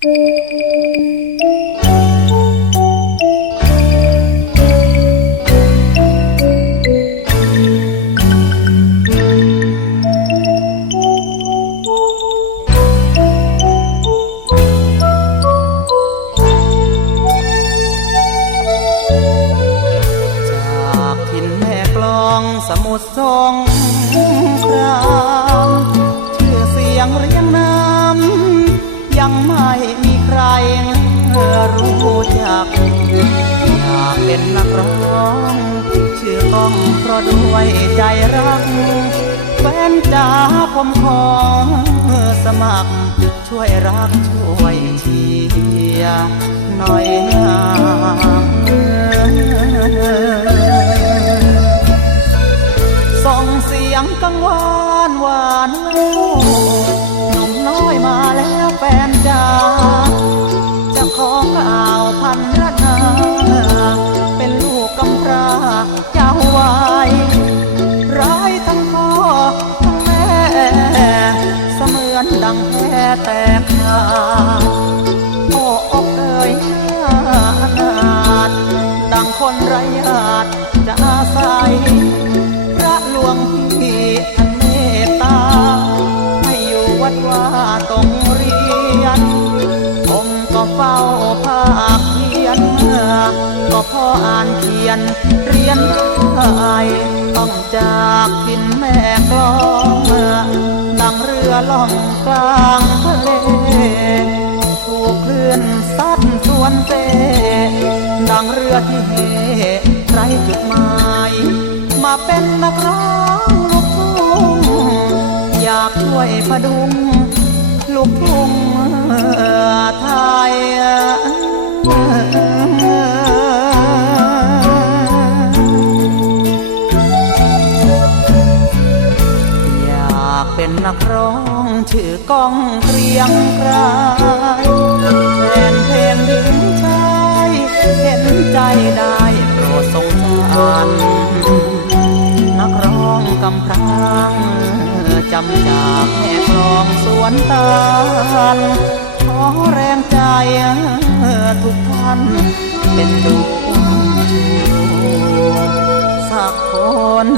จากถิ่นแม่กลองสมุทรสงคราม รู้จัก อยากเป็นนักร้อง ชื่อก้องเพราะด้วยใจรัก แฟนจ๋าผมขอสมัคร ช่วยรักช่วยเชียร์หน่อยนะส่งเสียงกังวานหวานแววหนุ่มน้อยมา แตกขาดโอ้อกเอ่ยนานาถดังคนไร้ญาติจะอาศัย พระหลวงพี่ท่านเมตตา ให้อยู่วัดว่าต้องเรียน ผมก็เฝ้าภาคเพียนก็พออ่านเขียนเรียนได้ต้องจากดินแม่กลอง ล่องกลางทะเลถูกคลื่นซัดสวนเซดังเรือที่เหไรจุดหมายมาเป็นนักร้องลูกทุ่งอยากช่วยพดุง ลูกทุ่งไทยอย เป็นนักร้องชื่อก้องเกรียงไกรแฟนเพลงหญิงชายเห็นใจได้โปรดสงสารนักร้องกำพร้างจำจากแม่คลองสวนตาลขอแรงใจทุกท่านเป็นดูชูสักคน